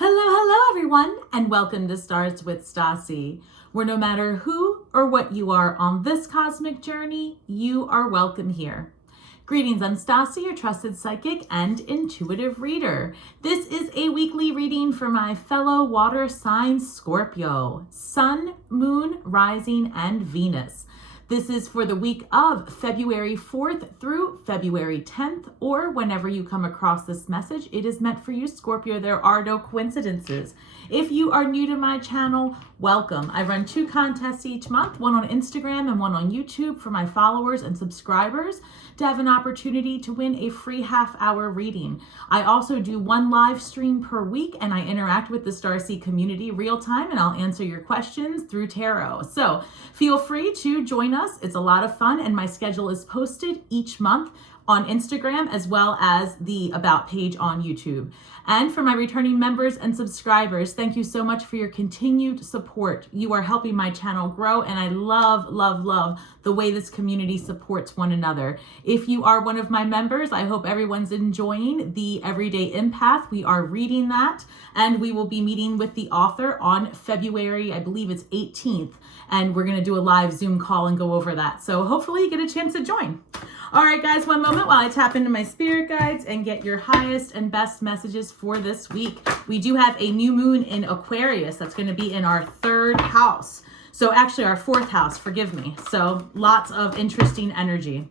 Hello everyone, and welcome to Stars with Stasi, where no matter who or what you are on this cosmic journey, you are welcome here. Greetings, I'm Stasi, your trusted psychic and intuitive reader. This is a weekly reading for my fellow water sign Scorpio, Sun, Moon, Rising, and Venus. This is for the week of February 4th through February 10th, or whenever you come across this message, it is meant for you, Scorpio. There are no coincidences. If you are new to my channel, welcome. I run 2 contests each month, one on Instagram and one on YouTube for my followers and subscribers to have an opportunity to win a free half-hour reading. I also do 1 live stream per week, and I interact with the Stasi community real time, and I'll answer your questions through tarot. So feel free to join us. It's a lot of fun, and my schedule is posted each month on Instagram as well as the About page on YouTube. And for my returning members and subscribers, thank you so much for your continued support. You are helping my channel grow, and I love the way this community supports one another. If you are one of my members, I hope everyone's enjoying the Everyday Empath. We are reading that, and we will be meeting with the author on February, I believe it's 18th, and we're gonna do a live Zoom call and go over that. So hopefully you get a chance to join. All right, guys, one moment while I tap into my spirit guides and get your highest and best messages for this week. We do have a new moon in Aquarius. That's going to be in our 3rd house. So actually our 4th house, forgive me. So lots of interesting energy.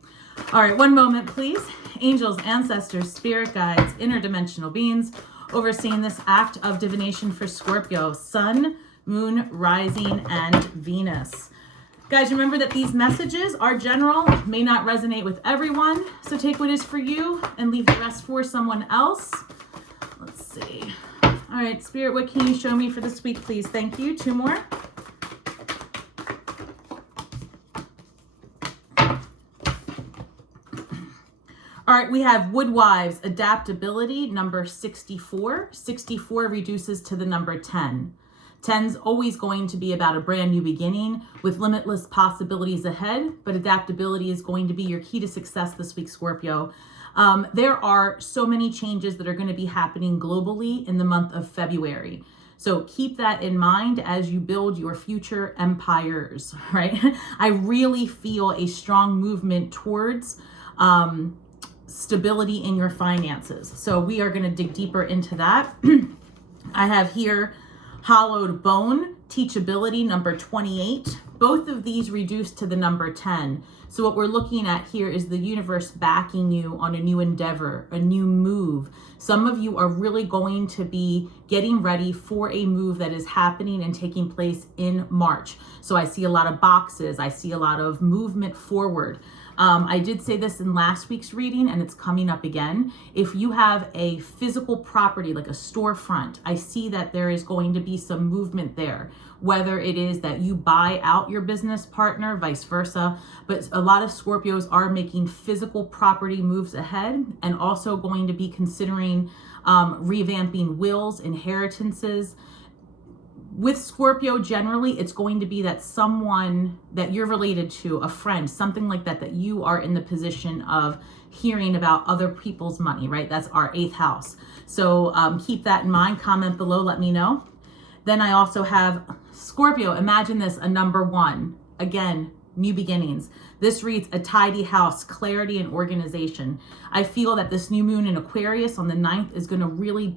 All right, one moment, please. Angels, ancestors, spirit guides, interdimensional beings, overseeing this act of divination for Scorpio, Sun, Moon, Rising, and Venus. Guys, remember that these messages are general, may not resonate with everyone, so take what is for you and leave the rest for someone else. Let's see. All right, Spirit, what can you show me for this week, please? Thank you. 2 more. All right, we have Woodwives, adaptability, number 64. 64 reduces to the number 10. 10's always going to be about a brand new beginning with limitless possibilities ahead, but adaptability is going to be your key to success this week, Scorpio. There are so many changes that are going to be happening globally in the month of February. So keep that in mind as you build your future empires, right? I really feel a strong movement towards stability in your finances. So we are going to dig deeper into that. I have here Hollowed Bone, teachability, number 28. Both of these reduce to the number 10. So what we're looking at here is the universe backing you on a new endeavor, a new move. Some of you are really going to be getting ready for a move that is happening and taking place in March. So I see a lot of boxes. I see a lot of movement forward. I did say this in last week's reading, and it's coming up again. If you have a physical property, like a storefront, I see that there is going to be some movement there, whether it is that you buy out your business partner, vice versa. But a lot of Scorpios are making physical property moves ahead, and also going to be considering revamping wills, inheritances. With Scorpio, generally, it's going to be that someone that you're related to, a friend, something like that, that you are in the position of hearing about other people's money, right? That's our 8th house. So keep that in mind. Comment below, let me know. Then I also have Scorpio. Imagine this, a number 1. Again, new beginnings. This reads a tidy house, clarity and organization. I feel that this new moon in Aquarius on the 9th is going to really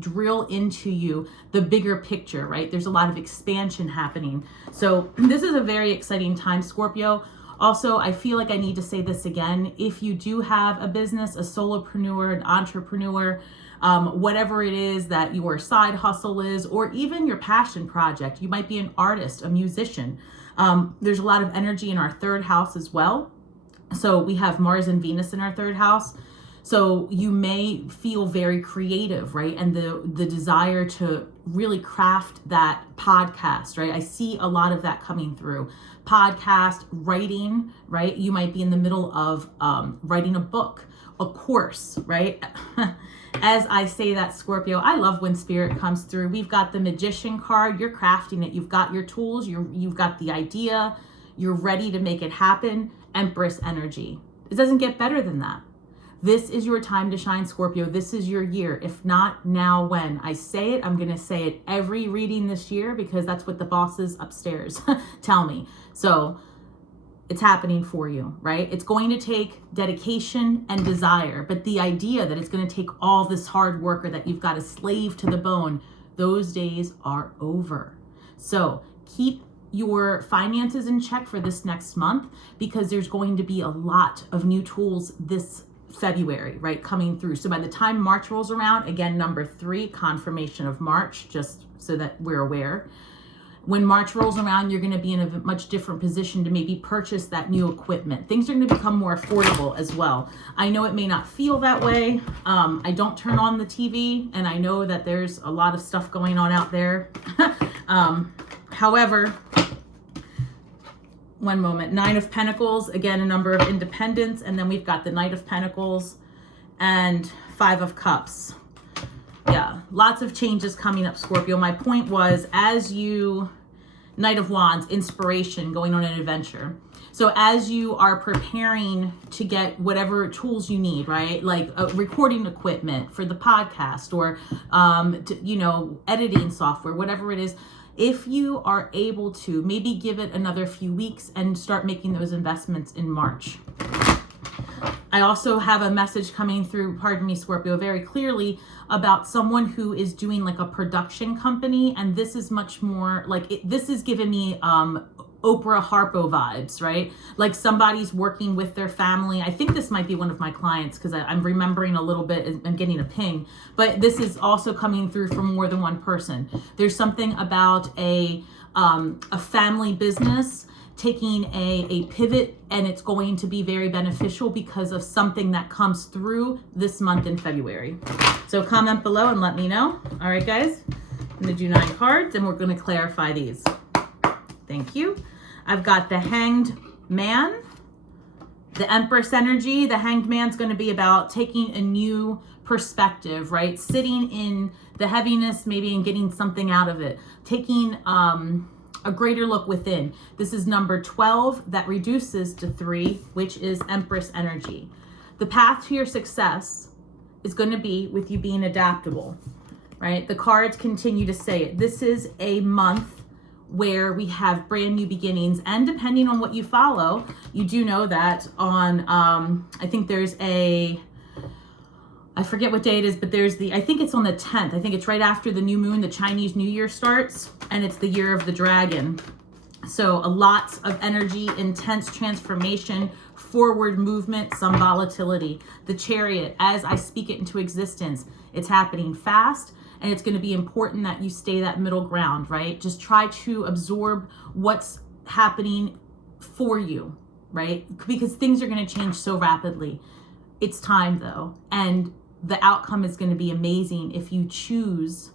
drill into you the bigger picture, right? There's a lot of expansion happening. So this is a very exciting time, Scorpio. Also, I feel like I need to say this again. If you do have a business, a solopreneur, an entrepreneur, whatever it is that your side hustle is, or even your passion project, you might be an artist, a musician. There's a lot of energy in our 3rd house as well. So we have Mars and Venus in our 3rd house. So you may feel very creative, right? And the desire to really craft that podcast, right? I see a lot of that coming through. Podcast, writing, right? You might be in the middle of writing a book, a course, right? As I say that, Scorpio, I love when spirit comes through. We've got the Magician card. You're crafting it. You've got your tools. You've got the idea. You're ready to make it happen. Empress energy. It doesn't get better than that. This is your time to shine, Scorpio. This is your year. If not now, when? I say it, I'm going to say it every reading this year because that's what the bosses upstairs tell me. So it's happening for you, right? It's going to take dedication and desire, but the idea that it's going to take all this hard work or that you've got a slave to the bone, those days are over. So keep your finances in check for this next month because there's going to be a lot of new tools this February, right, coming through. So by the time March rolls around, again, number 3, confirmation of March, just so that we're aware. When March rolls around, you're going to be in a much different position to maybe purchase that new equipment. Things are going to become more affordable as well. I know it may not feel that way. I don't turn on the TV, and I know that there's a lot of stuff going on out there. However, one moment, 9 of Pentacles, again, a number of independence, and then we've got the Knight of Pentacles and 5 of Cups. Yeah, lots of changes coming up, Scorpio. My point was, as you, Knight of Wands, inspiration, going on an adventure. So as you are preparing to get whatever tools you need, right? Like recording equipment for the podcast or, editing software, whatever it is. If you are able to, maybe give it another few weeks and start making those investments in March. I also have a message coming through, pardon me, Scorpio, very clearly about someone who is doing like a production company. And this is much more like, this is giving me Oprah Harpo vibes, right? Like somebody's working with their family. I think this might be one of my clients because I'm remembering a little bit and getting a ping, but this is also coming through from more than one person. There's something about a family business taking a pivot, and it's going to be very beneficial because of something that comes through this month in February. So comment below and let me know. All right, guys, I'm going to do 9 cards and we're going to clarify these. Thank you. I've got the Hanged Man, the Empress energy. The Hanged Man's going to be about taking a new perspective, right? Sitting in the heaviness maybe and getting something out of it. Taking a greater look within. This is number 12 that reduces to 3, which is Empress energy. The path to your success is going to be with you being adaptable, right? The cards continue to say it. This is a month where we have brand new beginnings, and depending on what you follow, you do know that on, I think there's I forget what day it is, but I think it's on the 10th. I think it's right after the new moon, the Chinese New Year starts, and it's the year of the dragon. So a lot of energy, intense transformation, forward movement, some volatility. The Chariot, as I speak it into existence, it's happening fast, and it's going to be important that you stay that middle ground, right? Just try to absorb what's happening for you, right? Because things are going to change so rapidly. It's time though, and the outcome is going to be amazing if you choose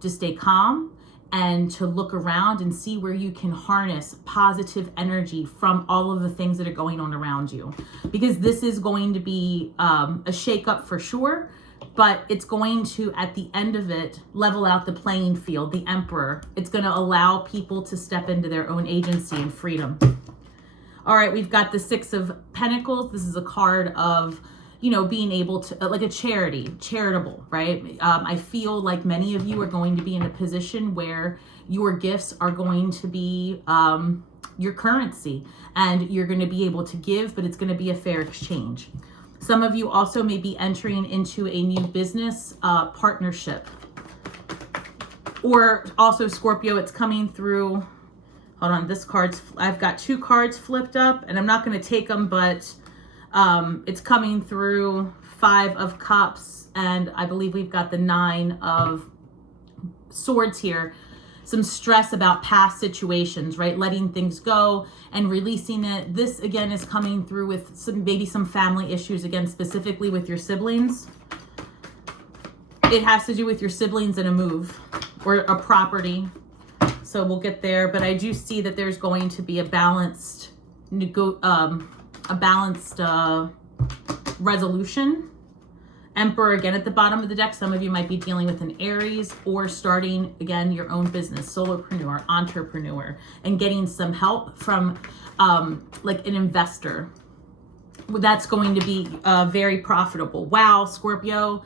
to stay calm and to look around and see where you can harness positive energy from all of the things that are going on around you. Because this is going to be a shakeup for sure, but it's going to, at the end of it, level out the playing field, the Emperor. It's going to allow people to step into their own agency and freedom. All right, we've got the 6 of Pentacles. This is a card of, being able to, like a charitable, right? I feel like many of you are going to be in a position where your gifts are going to be your currency, and you're going to be able to give, but it's going to be a fair exchange. Some of you also may be entering into a new business partnership. Or also, Scorpio, it's coming through. Hold on, I've got 2 cards flipped up, and I'm not going to take them, but it's coming through 5 of Cups, and I believe we've got the 9 of Swords here. Some stress about past situations, right? Letting things go and releasing it. This again is coming through with some family issues, again, specifically with your siblings. It has to do with your siblings and a move or a property. So we'll get there, but I do see that there's going to be a balanced resolution. Emperor again at the bottom of the deck. Some of you might be dealing with an Aries or starting again your own business, solopreneur, entrepreneur, and getting some help from like an investor. that's going to be very profitable. Wow, Scorpio.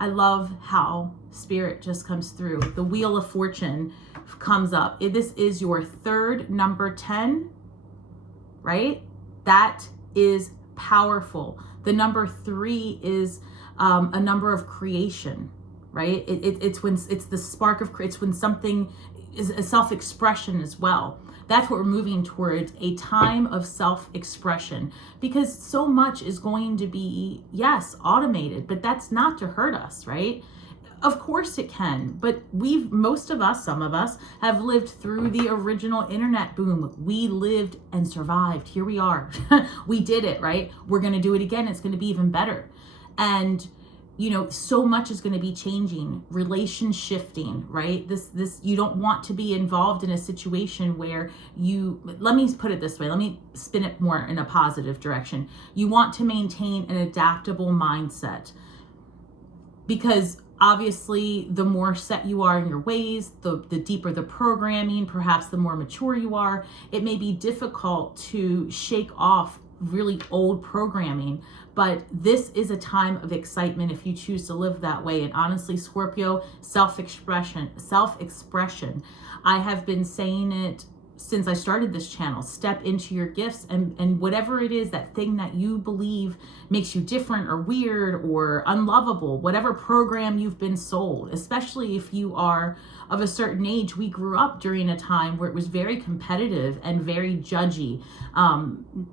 I love how Spirit just comes through. The Wheel of Fortune comes up. This is your third number 10, right? That is powerful. The number 3 is a number of creation, right? It's when it's the spark of, it's when something is a self-expression as well. That's what we're moving towards, a time of self-expression, because so much is going to be, yes, automated, but that's not to hurt us, right? Of course it can, but most of us, some of us, have lived through the original internet boom. We lived and survived. Here we are. We did it, right? We're going to do it again. It's going to be even better. And you know, so much is going to be changing, relation shifting, right? This, you don't want to be involved in a situation where let me put it this way, let me spin it more in a positive direction. You want to maintain an adaptable mindset, because obviously the more set you are in your ways, the deeper the programming, perhaps the more mature you are, it may be difficult to shake off really old programming. But this is a time of excitement if you choose to live that way. And honestly, Scorpio, self-expression. I have been saying it since I started this channel. Step into your gifts, and whatever it is, that thing that you believe makes you different or weird or unlovable, whatever program you've been sold, especially if you are of a certain age. We grew up during a time where it was very competitive and very judgy.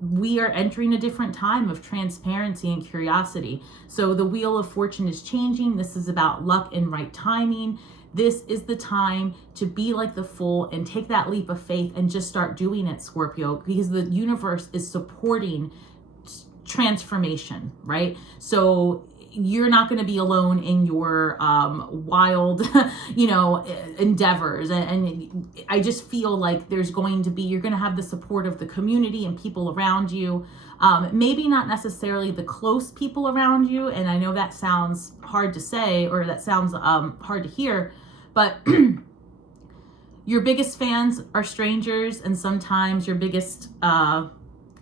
We are entering a different time of transparency and curiosity. So the Wheel of Fortune is changing. This is about luck and right timing. This is the time to be like the Fool and take that leap of faith and just start doing it, Scorpio, because the universe is supporting transformation, right? So you're not going to be alone in your wild, endeavors. And I just feel like you're going to have the support of the community and people around you. Maybe not necessarily the close people around you. And I know that sounds hard to say, or that sounds hard to hear, but your biggest fans are strangers, and sometimes your biggest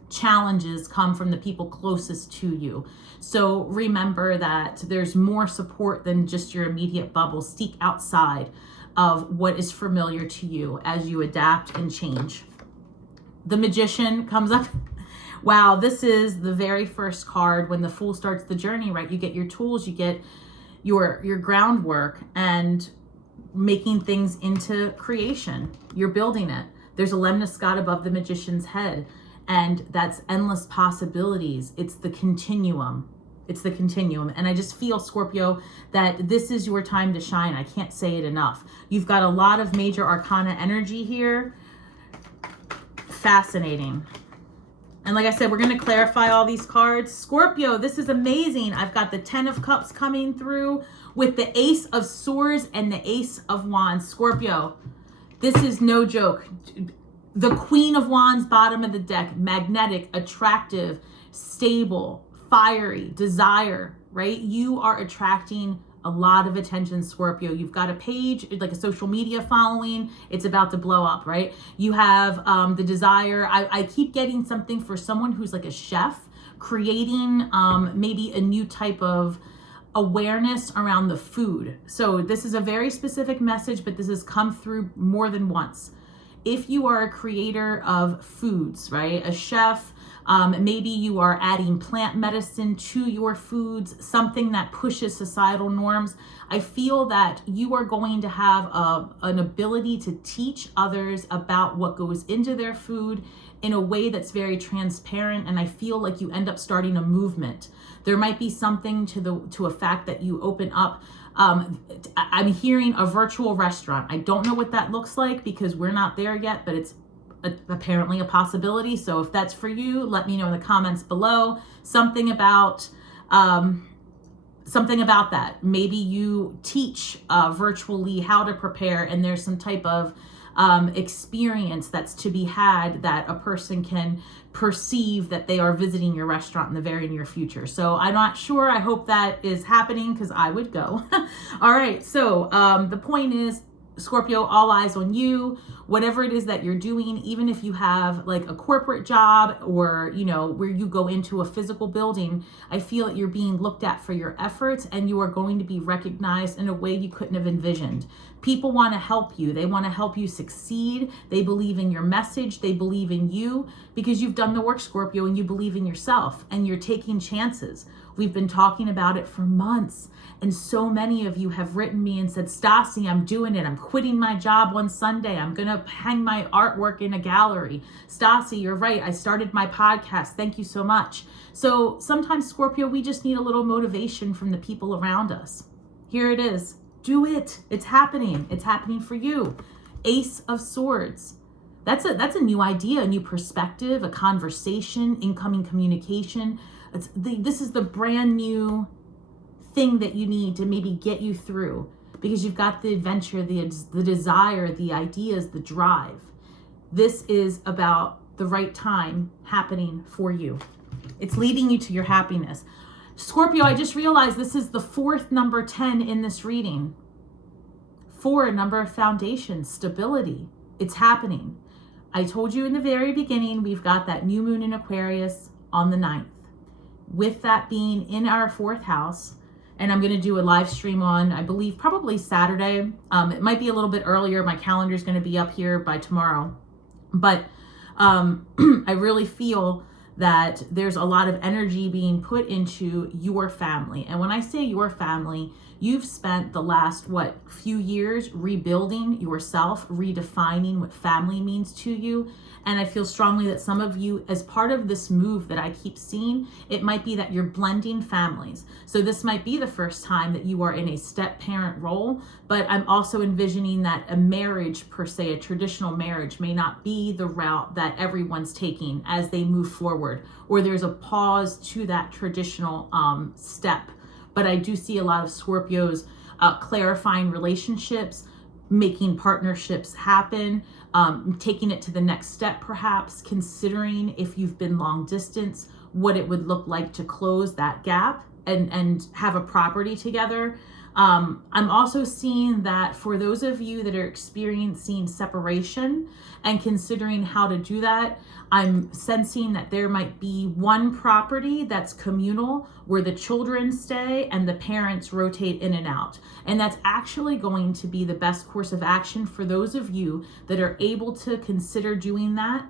challenges come from the people closest to you. So remember that there's more support than just your immediate bubble. Seek outside of what is familiar to you as you adapt and change. The Magician comes up. Wow, this is the very first card when the Fool starts the journey, right? You get your tools, you get your groundwork, and making things into creation. You're building it. There's a lemniscate above the Magician's head, and that's endless possibilities. It's the continuum. It's the continuum. And I just feel, Scorpio, that this is your time to shine. I can't say it enough. You've got a lot of major arcana energy here. Fascinating. And like I said, we're going to clarify all these cards. Scorpio, this is amazing. I've got the 10 of Cups coming through with the Ace of Swords and the Ace of Wands. Scorpio, this is no joke. The Queen of Wands, bottom of the deck, magnetic, attractive, stable, fiery, desire, right? You are attracting a lot of attention, Scorpio. You've got a page, like a social media following. It's about to blow up, right? You have the desire. I keep getting something for someone who's like a chef, creating maybe a new type of awareness around the food. So this is a very specific message, but this has come through more than once. If you are a creator of foods, right? A chef, maybe you are adding plant medicine to your foods, something that pushes societal norms. I feel that you are going to have an ability to teach others about what goes into their food in a way that's very transparent. And I feel like you end up starting a movement. There might be something to a fact that you open up. I'm hearing a virtual restaurant. I don't know what that looks like because we're not there yet, but it's apparently a possibility. So if that's for you, let me know in the comments below. Something about that. Maybe you teach virtually how to prepare, and there's some type of experience that's to be had that a person can perceive that they are visiting your restaurant in the very near future. So I'm not sure. I hope that is happening because I would go. All right. So the point is, Scorpio, all eyes on you. Whatever it is that you're doing, even if you have like a corporate job or, you know, where you go into a physical building, I feel that you're being looked at for your efforts and you are going to be recognized in a way you couldn't have envisioned. People want to help you. They want to help you succeed. They believe in your message. They believe in you because you've done the work, Scorpio, and you believe in yourself and you're taking chances. We've been talking about it for months. And so many of you have written me and said, Stasi, I'm doing it. I'm quitting my job one Sunday. I'm going to hang my artwork in a gallery. Stasi, you're right. I started my podcast. Thank you so much. So sometimes, Scorpio, we just need a little motivation from the people around us. Here it is. Do it. It's happening. It's happening for you. Ace of Swords. That's a new idea, a new perspective, a conversation, incoming communication. This is the brand new thing that you need to maybe get you through because you've got the adventure, the desire, the ideas, the drive. This is about the right time happening for you. It's leading you to your happiness. Scorpio, I just realized this is the fourth number 10 in this reading. 4, a number of foundations, stability. It's happening. I told you in the very beginning, we've got that new moon in Aquarius on the 9th. With that being in our 4th house, and I'm going to do a live stream on, I believe, probably Saturday. It might be a little bit earlier. My calendar is going to be up here by tomorrow. But I really feel that there's a lot of energy being put into your family. And when I say your family, you've spent the last, few years rebuilding yourself, redefining what family means to you. And I feel strongly that some of you, as part of this move that I keep seeing, it might be that you're blending families. So this might be the first time that you are in a step-parent role, but I'm also envisioning that a marriage per se, a traditional marriage, may not be the route that everyone's taking as they move forward, or there's a pause to that traditional step. But I do see a lot of Scorpios clarifying relationships, making partnerships happen, taking it to the next step, perhaps considering if you've been long distance, what it would look like to close that gap and have a property together. I'm also seeing that for those of you that are experiencing separation and considering how to do that, I'm sensing that there might be one property that's communal where the children stay and the parents rotate in and out. And that's actually going to be the best course of action for those of you that are able to consider doing that.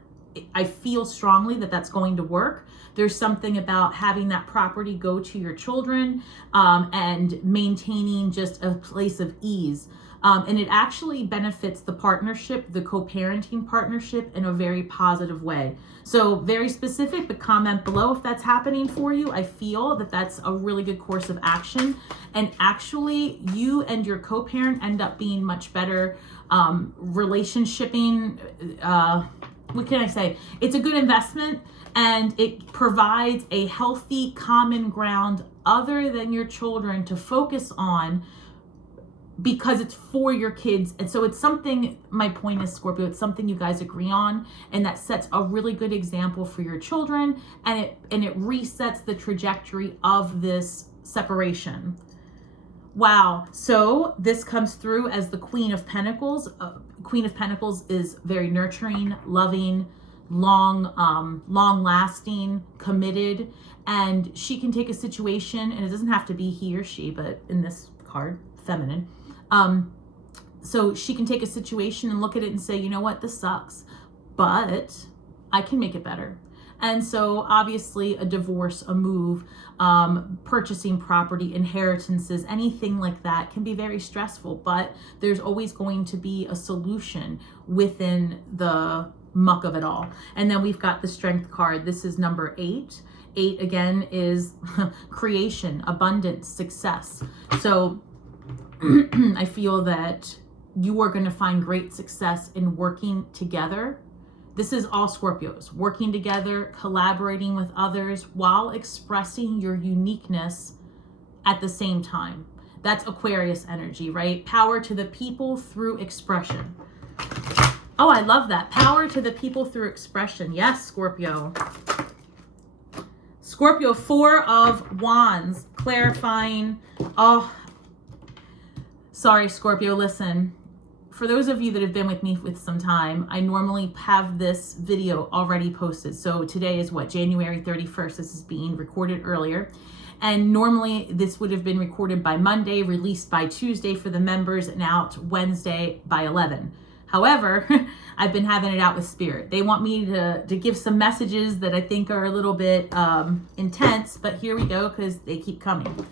I feel strongly that that's going to work. There's something about having that property go to your children and maintaining just a place of ease. And it actually benefits the partnership, the co-parenting partnership, in a very positive way. So very specific, but comment below if that's happening for you. I feel that that's a really good course of action. And actually, you and your co-parent end up being much better relationshiping. What can I say? It's a good investment and it provides a healthy common ground other than your children to focus on, because it's for your kids. And so it's something, my point is, Scorpio, it's something you guys agree on, and that sets a really good example for your children, and it resets the trajectory of this separation. Wow. So this comes through as the Queen of Pentacles. Queen of Pentacles is very nurturing, loving, long lasting, committed, and she can take a situation, and it doesn't have to be he or she, but in this card, feminine. So she can take a situation and look at it and say, you know what, this sucks, but I can make it better. And so obviously a divorce, a move, purchasing property, inheritances, anything like that can be very stressful, but there's always going to be a solution within the muck of it all. And then we've got the Strength card. This is number 8. 8 again is creation, abundance, success. So I feel that you are going to find great success in working together. This is all Scorpios, working together, collaborating with others while expressing your uniqueness at the same time. That's Aquarius energy, right? Power to the people through expression. Oh, I love that. Power to the people through expression. Yes, Scorpio. Scorpio, 4 of Wands, clarifying. Oh, sorry, Scorpio, listen. for those of you that have been with me with some time, I normally have this video already posted. So today is what, January 31st. This is being recorded earlier. And normally this would have been recorded by Monday, released by Tuesday for the members, and out Wednesday by 11. However, I've been having it out with Spirit. They want me to give some messages that I think are a little bit intense, but here we go, because they keep coming.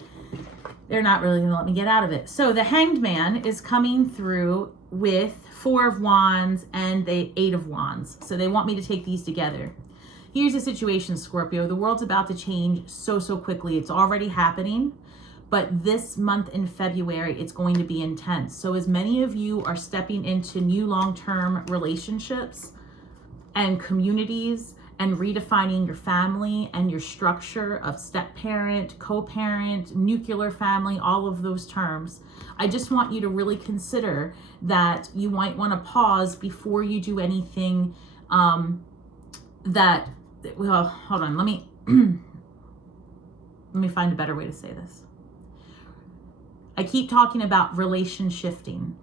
They're not really going to let me get out of it. So the Hanged Man is coming through with 4 of Wands and the 8 of Wands. So they want me to take these together. Here's the situation, Scorpio. The world's about to change so quickly. It's already happening. But this month in February, it's going to be intense. So as many of you are stepping into new long-term relationships and communities and redefining your family and your structure of step-parent, co-parent, nuclear family, all of those terms, I just want you to really consider that you might want to pause before you do anything well, hold on, let me find a better way to say this. I keep talking about relation shifting.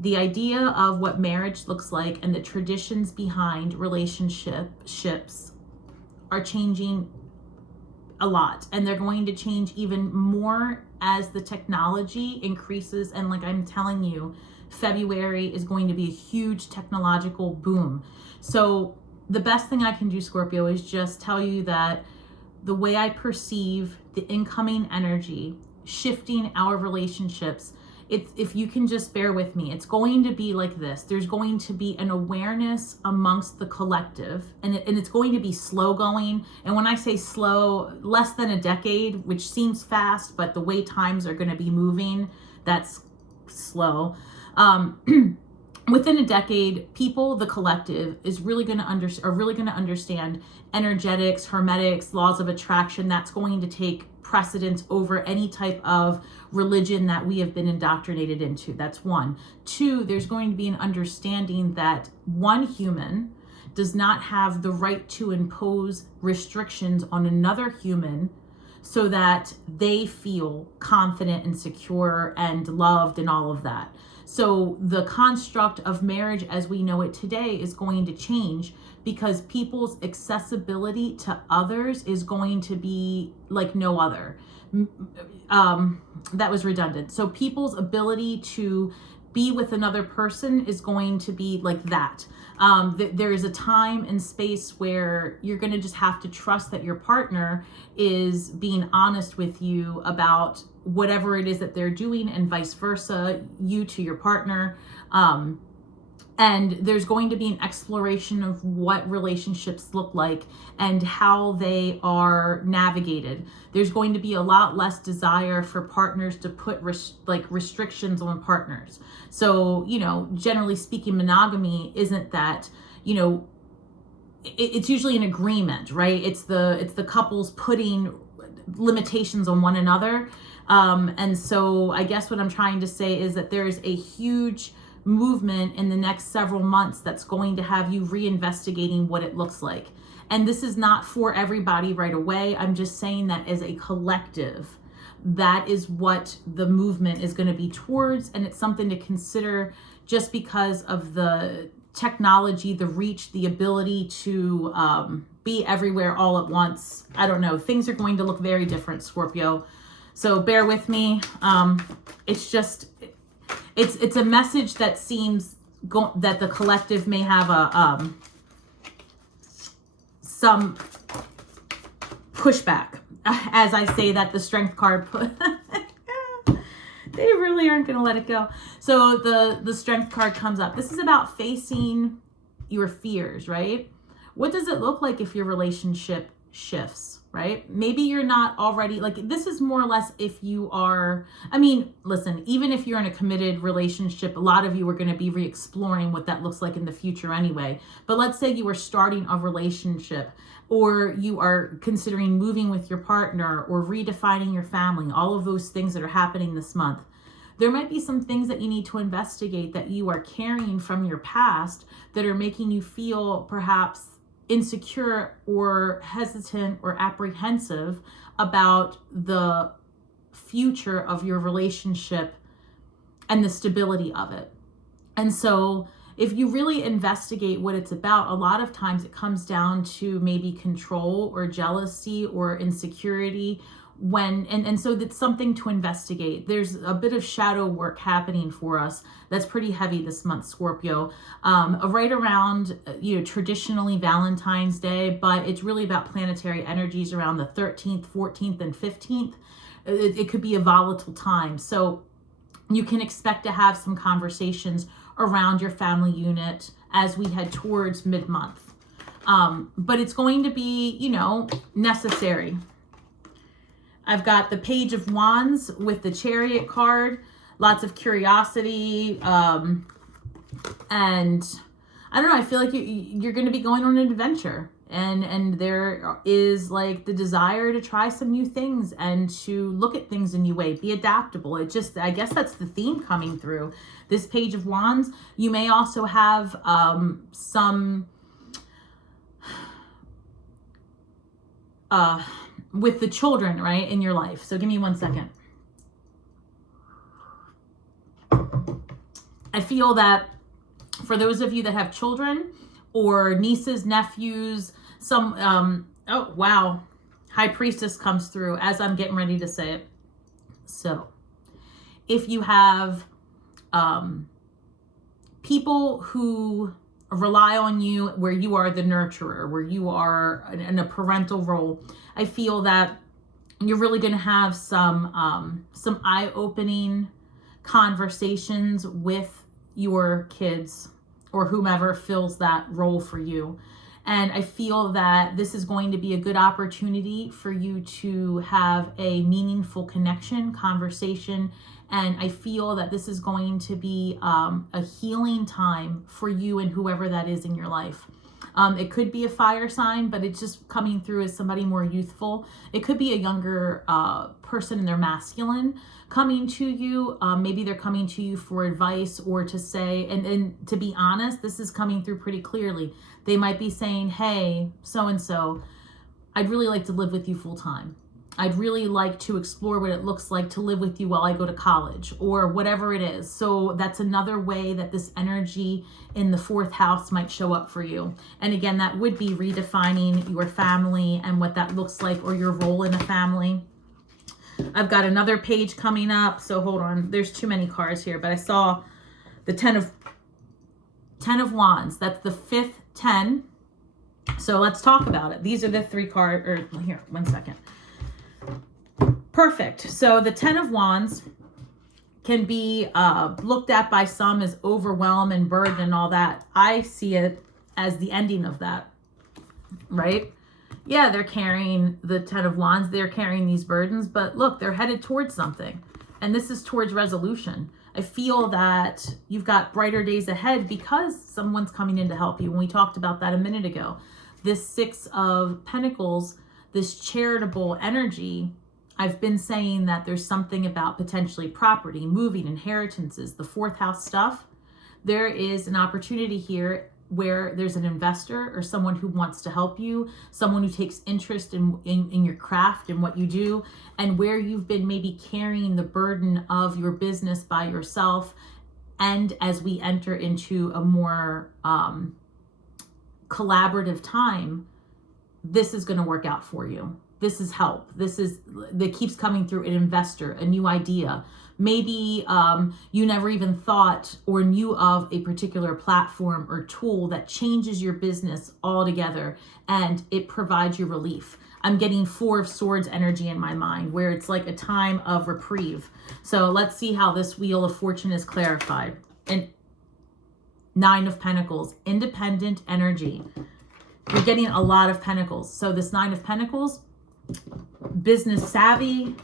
The idea of what marriage looks like and the traditions behind relationships are changing a lot. And they're going to change even more as the technology increases. And like I'm telling you, February is going to be a huge technological boom. So the best thing I can do, Scorpio, is just tell you that the way I perceive the incoming energy, shifting our relationships, if you can just bear with me, it's going to be like this. There's going to be an awareness amongst the collective, and it's going to be slow going. And when I say slow, less than a decade, which seems fast, but the way times are going to be moving, that's slow. Within a decade, people, the collective, is really going to understand energetics, hermetics, laws of attraction. That's going to take precedence over any type of religion that we have been indoctrinated into. That's 1. 2, there's going to be an understanding that one human does not have the right to impose restrictions on another human so that they feel confident and secure and loved and all of that. So the construct of marriage as we know it today is going to change because people's accessibility to others is going to be like no other. That was redundant. So people's ability to be with another person is going to be like that. There is a time and space where you're going to just have to trust that your partner is being honest with you about whatever it is that they're doing, and vice versa, you to your partner. And there's going to be an exploration of what relationships look like and how they are navigated. There's going to be a lot less desire for partners to put restrictions on partners. So, generally speaking, monogamy isn't that, it's usually an agreement, right? It's the couples putting limitations on one another. And so I guess what I'm trying to say is that there's a huge movement in the next several months that's going to have you reinvestigating what it looks like. And this is not for everybody right away. I'm just saying that as a collective, that is what the movement is going to be towards. And it's something to consider just because of the technology, the reach, the ability to be everywhere all at once. I don't know. Things are going to look very different, Scorpio. So bear with me. It's a message that seems that the collective may have some pushback. As I say that, the Strength card they really aren't going to let it go. So the Strength card comes up. This is about facing your fears, right? What does it look like if your relationship shifts, right? Maybe you're not already, this is more or less if you are, listen, even if you're in a committed relationship, a lot of you are going to be re-exploring what that looks like in the future anyway. But let's say you are starting a relationship, or you are considering moving with your partner, or redefining your family, all of those things that are happening this month. There might be some things that you need to investigate that you are carrying from your past that are making you feel perhaps insecure or hesitant or apprehensive about the future of your relationship and the stability of it. And so if you really investigate what it's about, a lot of times it comes down to maybe control or jealousy or insecurity, and so that's something to investigate. There's a bit of shadow work happening for us that's pretty heavy this month, Scorpio, right around traditionally Valentine's Day, but it's really about planetary energies around the 13th, 14th, and 15th. It could be a volatile time, so you can expect to have some conversations around your family unit as we head towards mid-month, but it's going to be necessary. I've got the Page of Wands with the Chariot card, lots of curiosity, and I don't know, I feel like you're going to be going on an adventure, and there is like the desire to try some new things and to look at things in a new way, be adaptable. I guess that's the theme coming through this Page of Wands. You may also have some with the children, right, in your life. So give me 1 second. I feel that for those of you that have children or nieces, nephews, some, oh, wow. High Priestess comes through as I'm getting ready to say it. So if you have people who rely on you, where you are the nurturer, where you are in a parental role, I feel that you're really going to have some eye-opening conversations with your kids or whomever fills that role for you. And I feel that this is going to be a good opportunity for you to have a meaningful conversation. And I feel that this is going to be a healing time for you and whoever that is in your life. It could be a fire sign, but it's just coming through as somebody more youthful. It could be a younger person in their masculine coming to you. Maybe they're coming to you for advice or to say, and to be honest, this is coming through pretty clearly. They might be saying, hey, so-and-so, I'd really like to live with you full time. I'd really like to explore what it looks like to live with you while I go to college, or whatever it is. So that's another way that this energy in the 4th house might show up for you. And again, that would be redefining your family and what that looks like, or your role in a family. I've got another page coming up. So hold on. There's too many cards here, but I saw the 10 of Wands. That's the 5th 10. So let's talk about it. These are the 3 cards, or here, 1 second. Perfect. So the 10 of Wands can be looked at by some as overwhelm and burden and all that. I see it as the ending of that, right? Yeah, they're carrying the 10 of Wands. They're carrying these burdens, but look, they're headed towards something. And this is towards resolution. I feel that you've got brighter days ahead because someone's coming in to help you. And we talked about that a minute ago. This 6 of Pentacles, this charitable energy, I've been saying that there's something about potentially property, moving, inheritances, the 4th house stuff. There is an opportunity here where there's an investor or someone who wants to help you, someone who takes interest in your craft and what you do, and where you've been maybe carrying the burden of your business by yourself. And as we enter into a more collaborative time, this is going to work out for you. This is help. That keeps coming through an investor, a new idea. Maybe you never even thought or knew of a particular platform or tool that changes your business altogether, and it provides you relief. I'm getting 4 of Swords energy in my mind, where it's like a time of reprieve. So let's see how this Wheel of Fortune is clarified. And 9 of Pentacles, independent energy. You're getting a lot of Pentacles. So this 9 of Pentacles, business savvy,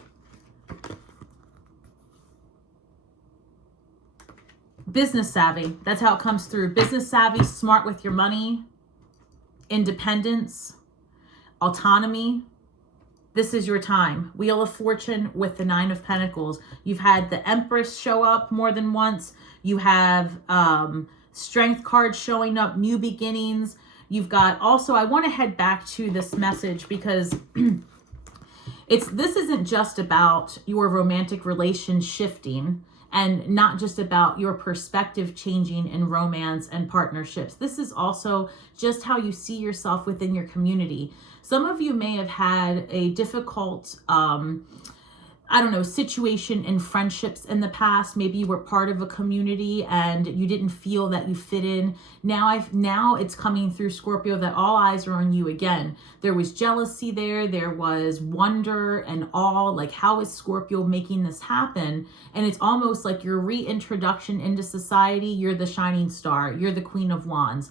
that's how it comes through. Business savvy, smart with your money, independence, autonomy. This is your time. Wheel of Fortune with the 9 of Pentacles. You've had the Empress show up more than once. You have Strength cards showing up, new beginnings. You've got also, I want to head back to this message because this isn't just about your romantic relation shifting and not just about your perspective changing in romance and partnerships. This is also just how you see yourself within your community. Some of you may have had a difficult, situation in friendships in the past. Maybe you were part of a community and you didn't feel that you fit in. Now it's coming through, Scorpio, that all eyes are on you again. There was jealousy there was wonder and awe, like, how is Scorpio making this happen? And it's almost like your reintroduction into society. You're the shining star. You're the Queen of Wands.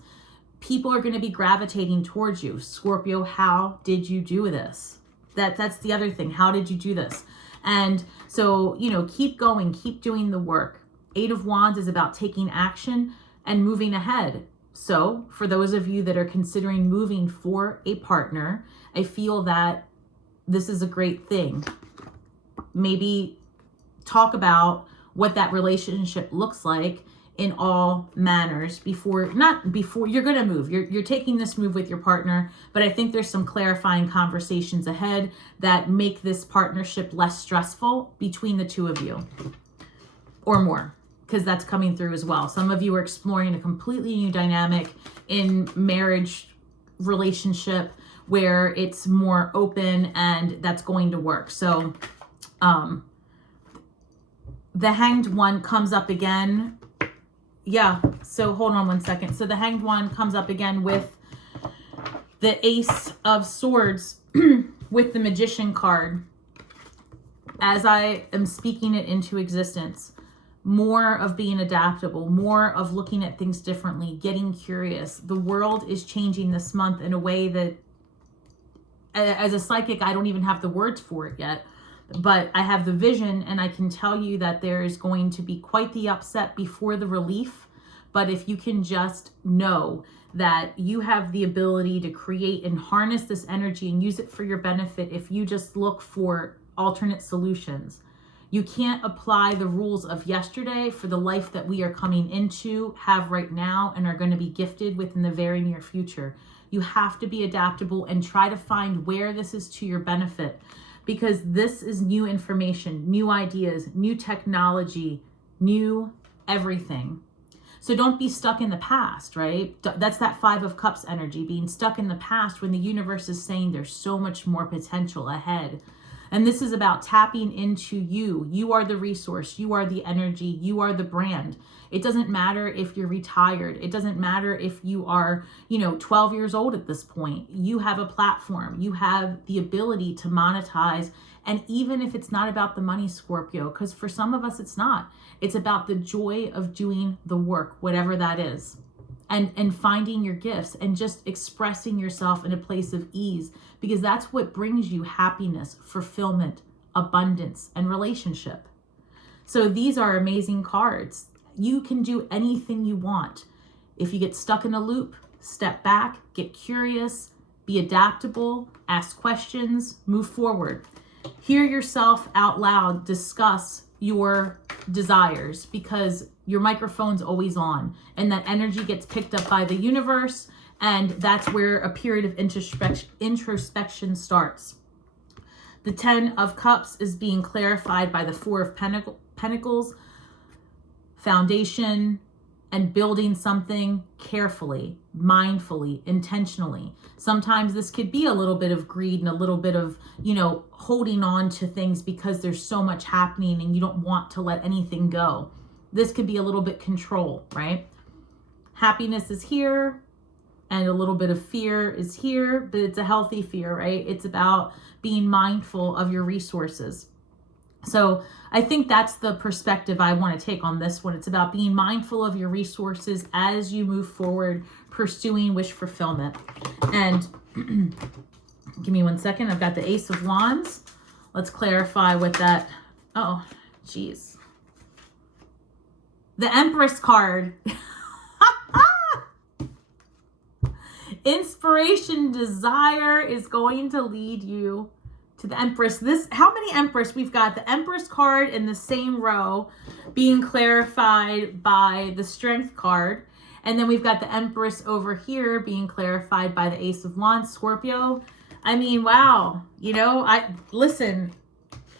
People are going to be gravitating towards you. Scorpio, how did you do this? That's the other thing. How did you do this? And so, keep going, keep doing the work. 8 of Wands is about taking action and moving ahead. So for those of you that are considering moving for a partner, I feel that this is a great thing. Maybe talk about what that relationship looks like in all manners before you're going to move. You're taking this move with your partner, but I think there's some clarifying conversations ahead that make this partnership less stressful between the two of you, or more, because that's coming through as well. Some of you are exploring a completely new dynamic in marriage relationship where it's more open, and that's going to work. So the Hanged One comes up again. Yeah, so hold on one second. So the Hanged One comes up again with the Ace of Swords with the Magician card. As I am speaking it into existence, more of being adaptable, more of looking at things differently, getting curious. The world is changing this month in a way that, as a psychic, I don't even have the words for it yet. But I have the vision, and I can tell you that there is going to be quite the upset before the relief. But if you can just know that you have the ability to create and harness this energy and use it for your benefit, if you just look for alternate solutions. You can't apply the rules of yesterday for the life that we are coming into, have right now, and are going to be gifted within the very near future. You have to be adaptable and try to find where this is to your benefit. Because this is new information, new ideas, new technology, new everything. So don't be stuck in the past, right? That's that 5 of Cups energy, being stuck in the past when the universe is saying there's so much more potential ahead. And this is about tapping into you. You are the resource. You are the energy. You are the brand. It doesn't matter if you're retired. It doesn't matter if you are, 12 years old at this point. You have a platform. You have the ability to monetize. And even if it's not about the money, Scorpio, because for some of us, it's not. It's about the joy of doing the work, whatever that is. And finding your gifts and just expressing yourself in a place of ease, because that's what brings you happiness, fulfillment, abundance, and relationship. So these are amazing cards. You can do anything you want. If you get stuck in a loop, step back, get curious, be adaptable, ask questions, move forward. Hear yourself out loud, discuss your desires, because your microphone's always on, and that energy gets picked up by the universe, and that's where a period of introspection starts. The 10 of Cups is being clarified by the 4 of Pentacles, foundation, and building something carefully, mindfully, intentionally. Sometimes this could be a little bit of greed and a little bit of, holding on to things because there's so much happening and you don't want to let anything go. This could be a little bit control, right? Happiness is here and a little bit of fear is here, but it's a healthy fear, right? It's about being mindful of your resources. So I think that's the perspective I want to take on this one. It's about being mindful of your resources as you move forward, pursuing wish fulfillment. And give me one second. I've got the Ace of Wands. Let's clarify what that, geez. The Empress card. Inspiration, desire is going to lead you to the Empress. How many Empress? We've got the Empress card in the same row being clarified by the Strength card. And then we've got the Empress over here being clarified by the Ace of Wands, Scorpio. I mean, wow. Listen,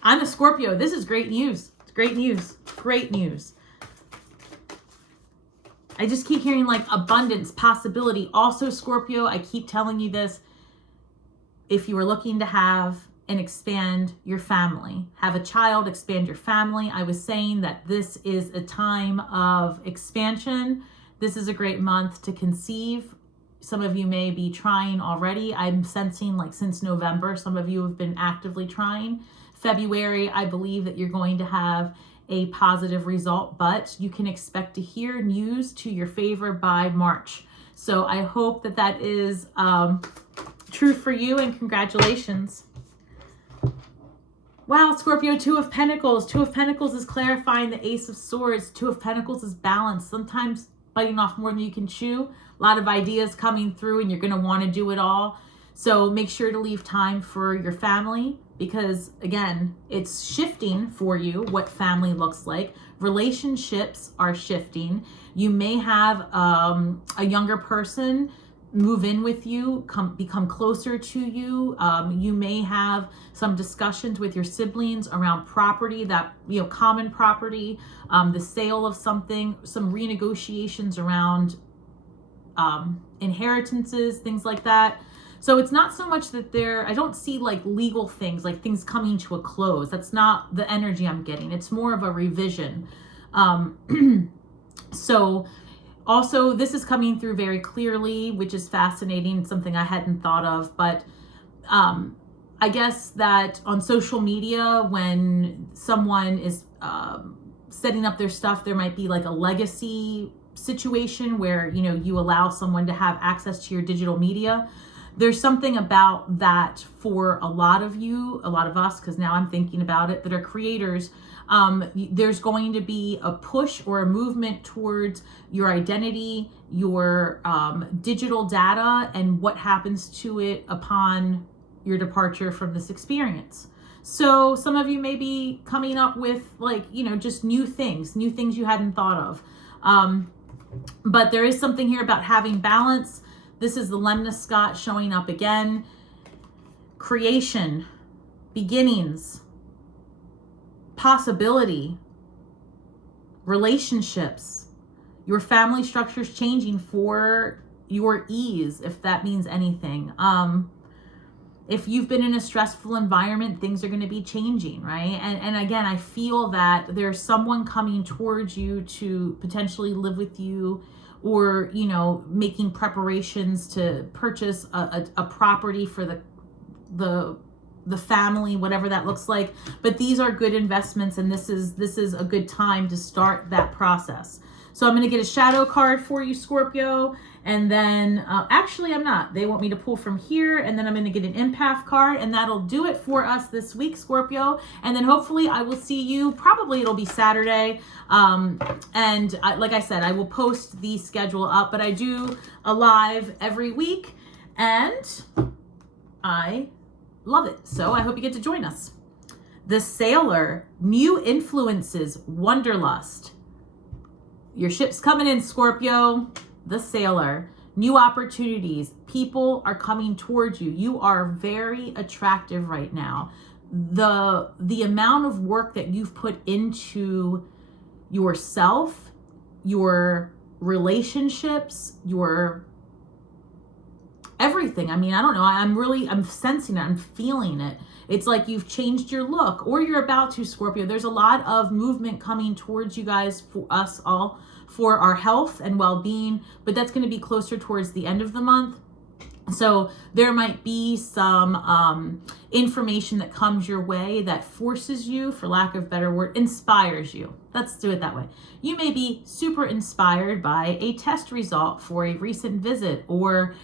I'm a Scorpio. This is great news. Great news. Great news. I just keep hearing like abundance, possibility. Also, Scorpio, I keep telling you this. If you are looking to have and expand your family, have a child, expand your family. I was saying that this is a time of expansion. This is a great month to conceive. Some of you may be trying already. I'm sensing like since November, some of you have been actively trying. February, I believe that you're going to have a positive result, but you can expect to hear news to your favor by March. So I hope that that is true for you, and congratulations. Wow, Scorpio, Two of Pentacles. Two of Pentacles is clarifying the Ace of Swords. Two of Pentacles is balance. Sometimes biting off more than you can chew. A lot of ideas coming through and you're going to want to do it all. So make sure to leave time for your family because, again, it's shifting for you what family looks like. Relationships are shifting. You may have a younger person move in with you, become closer to you. You may have some discussions with your siblings around property, that, common property, the sale of something, some renegotiations around inheritances, things like that. So it's not so much that I don't see like legal things, like things coming to a close. That's not the energy I'm getting. It's more of a revision. So also, this is coming through very clearly, which is fascinating, something I hadn't thought of. But I guess that on social media, when someone is setting up their stuff, there might be like a legacy situation where, you allow someone to have access to your digital media. There's something about that for a lot of you, a lot of us, because now I'm thinking about it, that are creators. There's going to be a push or a movement towards your identity, your digital data, and what happens to it upon your departure from this experience. So some of you may be coming up with just new things you hadn't thought of. But there is something here about having balance. This is the Lemniscott showing up again. Creation, beginnings, possibility, relationships, your family structure's changing for your ease, if that means anything. If you've been in a stressful environment, things are going to be changing, right? And again, I feel that there's someone coming towards you to potentially live with you, or making preparations to purchase a property for the family, whatever that looks like. But these are good investments, and this is a good time to start that process. So I'm going to get a shadow card for you, Scorpio, and then actually I'm not. They want me to pull from here, and then I'm going to get an empath card, and that'll do it for us this week, Scorpio. And then hopefully I will see you, probably it'll be Saturday. Like I said, I will post the schedule up, but I do a live every week, and I love it. So I hope you get to join us. The Sailor, new influences, wanderlust. Your ship's coming in, Scorpio. The Sailor, new opportunities. People are coming towards you. You are very attractive right now. The amount of work that you've put into yourself, your relationships, your everything. I mean, I don't know. I'm sensing it. I'm feeling it. It's like you've changed your look, or you're about to, Scorpio. There's a lot of movement coming towards you guys, for us all, for our health and well-being, but that's going to be closer towards the end of the month. So there might be some information that comes your way that forces you, for lack of a better word, inspires you. Let's do it that way. You may be super inspired by a test result for a recent visit, or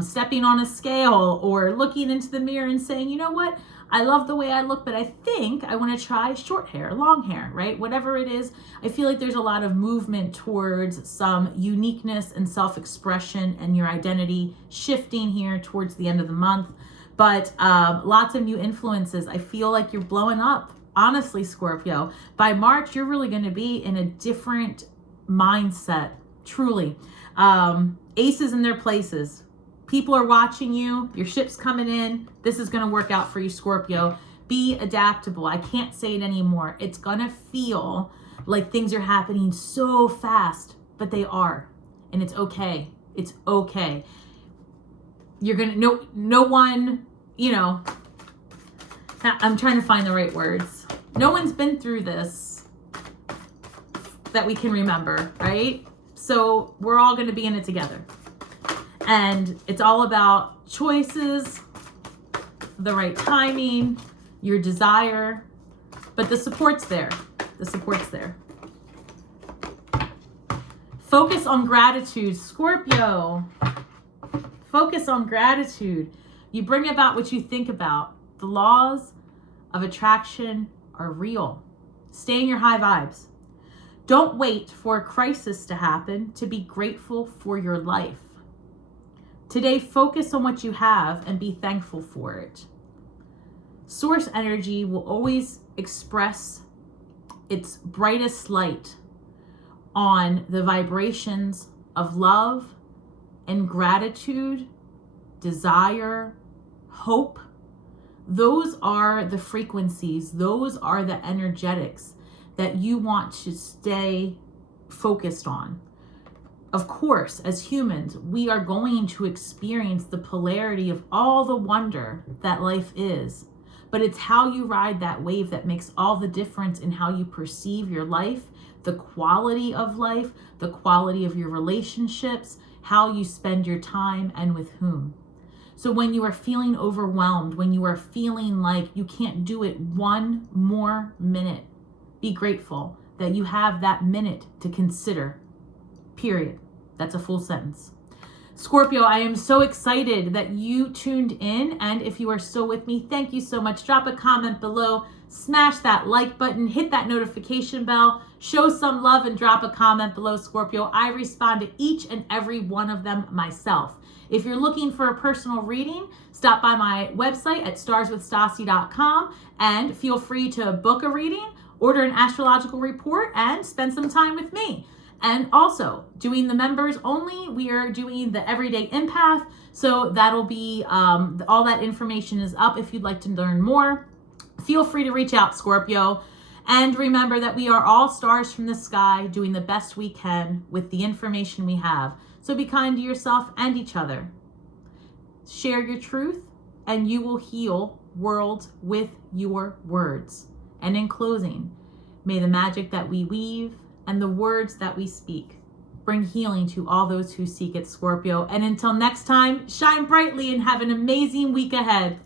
stepping on a scale, or looking into the mirror and saying, you know what? I love the way I look, but I think I want to try short hair, long hair, right? Whatever it is, I feel like there's a lot of movement towards some uniqueness and self-expression and your identity shifting here towards the end of the month. But lots of new influences. I feel like you're blowing up. Honestly, Scorpio, by March, you're really going to be in a different mindset, truly. Aces in their places. People are watching you. Your ship's coming in. This is going to work out for you, Scorpio. Be adaptable. I can't say it anymore. It's gonna feel like things are happening so fast, but they are. And it's okay. It's okay. You're gonna, no one, you know, I'm trying to find the right words. No one's been through this that we can remember, right? So we're all gonna be in it together. And it's all about choices, the right timing, your desire, but the support's there. The support's there. Focus on gratitude, Scorpio. Focus on gratitude. You bring about what you think about. The laws of attraction are real. Stay in your high vibes. Don't wait for a crisis to happen to be grateful for your life. Today, focus on what you have and be thankful for it. Source energy will always express its brightest light on the vibrations of love and gratitude, desire, hope. Those are the frequencies, those are the energetics that you want to stay focused on. Of course, as humans, we are going to experience the polarity of all the wonder that life is. But it's how you ride that wave that makes all the difference in how you perceive your life, the quality of life, the quality of your relationships, how you spend your time and with whom. So when you are feeling overwhelmed, when you are feeling like you can't do it one more minute, be grateful that you have that minute to consider. Period. That's a full sentence. Scorpio, I am so excited that you tuned in. And if you are still with me, thank you so much. Drop a comment below, smash that like button, hit that notification bell, show some love and drop a comment below, Scorpio. I respond to each and every one of them myself. If you're looking for a personal reading, stop by my website at starswithstasi.com and feel free to book a reading, order an astrological report, and spend some time with me. And also, doing the members only, we are doing the Everyday Empath. So that'll be, all that information is up if you'd like to learn more. Feel free to reach out, Scorpio. And remember that we are all stars from the sky doing the best we can with the information we have. So be kind to yourself and each other. Share your truth and you will heal worlds with your words. And in closing, may the magic that we weave and the words that we speak bring healing to all those who seek it, Scorpio. And until next time, shine brightly and have an amazing week ahead.